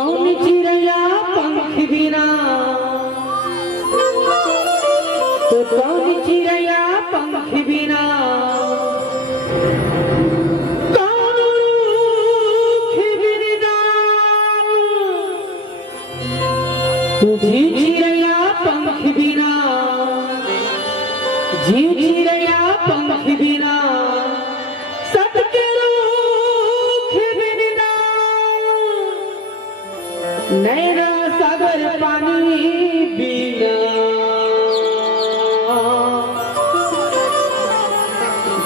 कौन चिड़ैया पंख बिना, तो कौन चिड़ैया पंख बिना, कौन रूख बिना, तुझी चिड़ैया पंख बिना, जी चिड़ैया पंख बिना, सबके रूख बिना, नैना सागर पानी बिना,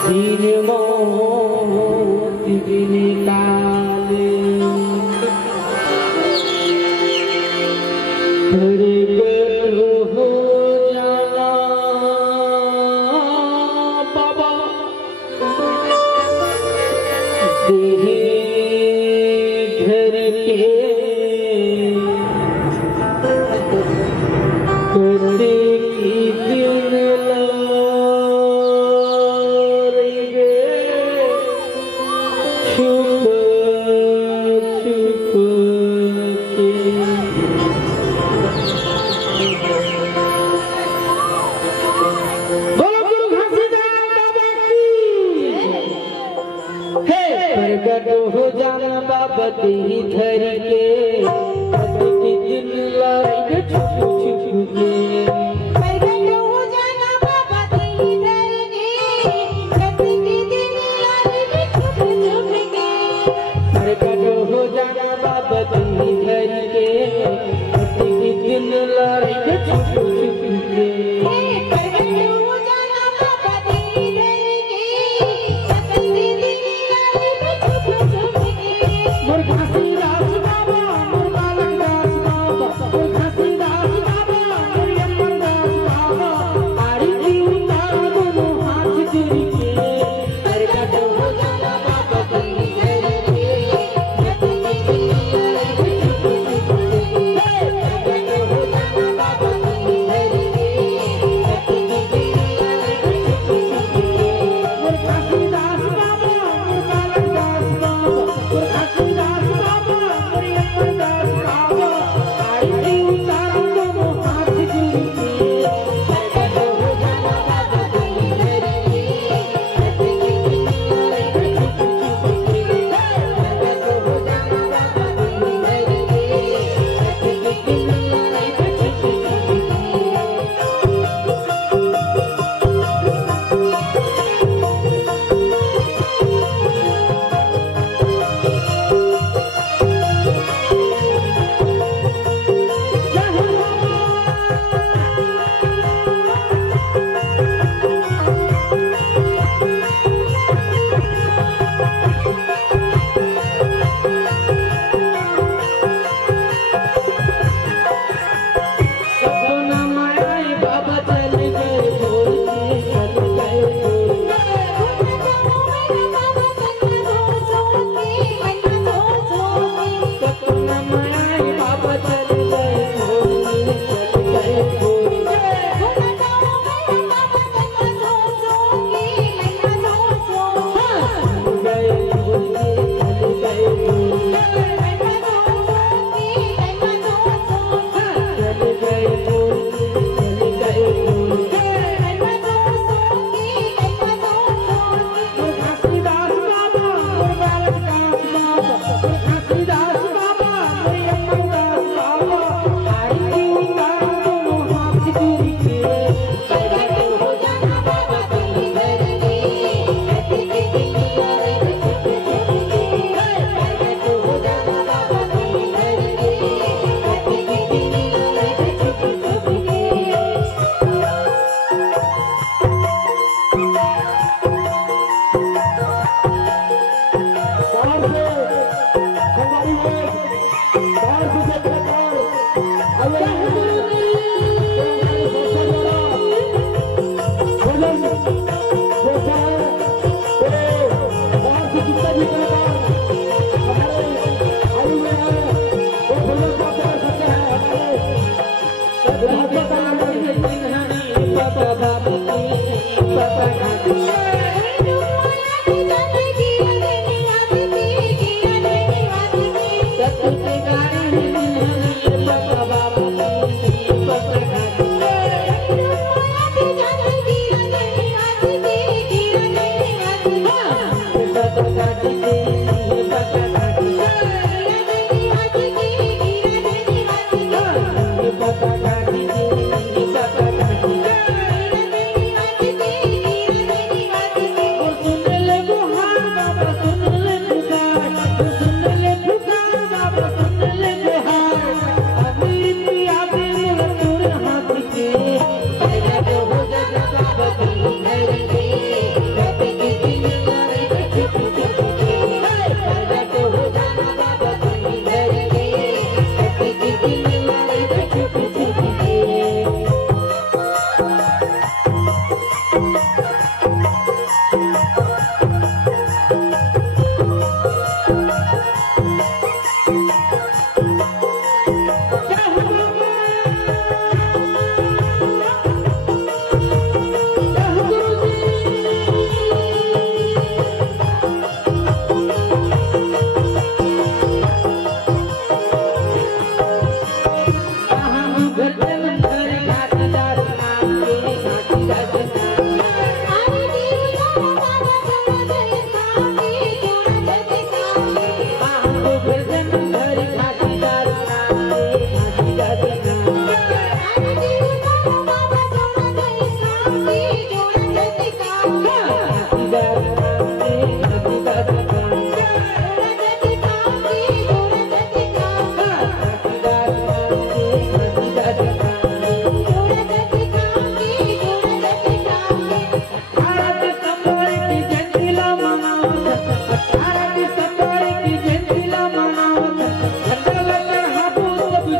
दिन मोती बिन लाले, प्रगट हो जाना बाबा, देह घर के करते की दिन लाएंगे, छुप छुप के। बोलो गुरु घासीदास बाबा की। हे प्रगट हो जाना बाबा देह धर के, करते की दिन लाएंगे छुप छुप के। प्रगट हो जाना बाबा देह धर के, करते की दिन लाएंगे छुप छुप के। प्रगट हो जाना बाबा देह धर के, करते की दिन लाएंगे छुप छुप के। प्रगट हो जाना बाबा देह धर के, करते की दिन लाएंगे छुप छुप के। मोर घासीदास बाबा, मोर बालक दास बाबा, मोर घासीदास बाबा, मोर यमदास बाबा, आरी की उतार दोनों हाथ जोड़ के। प्रगट हो जाना बाबा देह धर के, करते की दिन लाएंगे छुप छुप के। प्रगट हो जाना बाबा देह धर के, करते की दिन लाएंगे छुप छुप के। मोर घासीदास बाबा, मोर बालक दास बाबा, मोर घासीदास बाबा, मोर यमदास बाबा, आरी की उतार दोनों हाथ जोड़ के। प्रगट हो जाना बाबा देह धर के, करते की दिन लाएंगे छुप छुप के। प्रगट हो जाना बाबा देह धर के, करते की दिन लाएंगे छुप छुप सपना माया बाबा चल गए बोल के, चल गए बोल के। सपना माया बाबा चल गए बोल के, चल गए बोल के। चल गए बोल के, चल गए बोल के। चल गए बोल के, चल गए बोल के। मोर घासीदास बाबा, मोर बालक दास बाबा, मोर घासीदास बाबा, मोर यमदास बाबा, आरी की उतार दोनों हाथ जोड़ के। प्रगट हो जाना बाबा देह धर के, करते की दिन लाएंगे छुप छुप के। प्रगट हो जाना बाबा देह धर के, करते की दिन लाएंगे छुप छुप के। सत्य गाड़ी सुनले बिहार अमृत आवे मोर हाथ के प्रगट हो जन बाबा तुम घर के रति के दिन लारे छुप छुप के प्रगट हो जन बाबा तुम घर के रति के दिन लारे छुप छुप के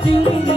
You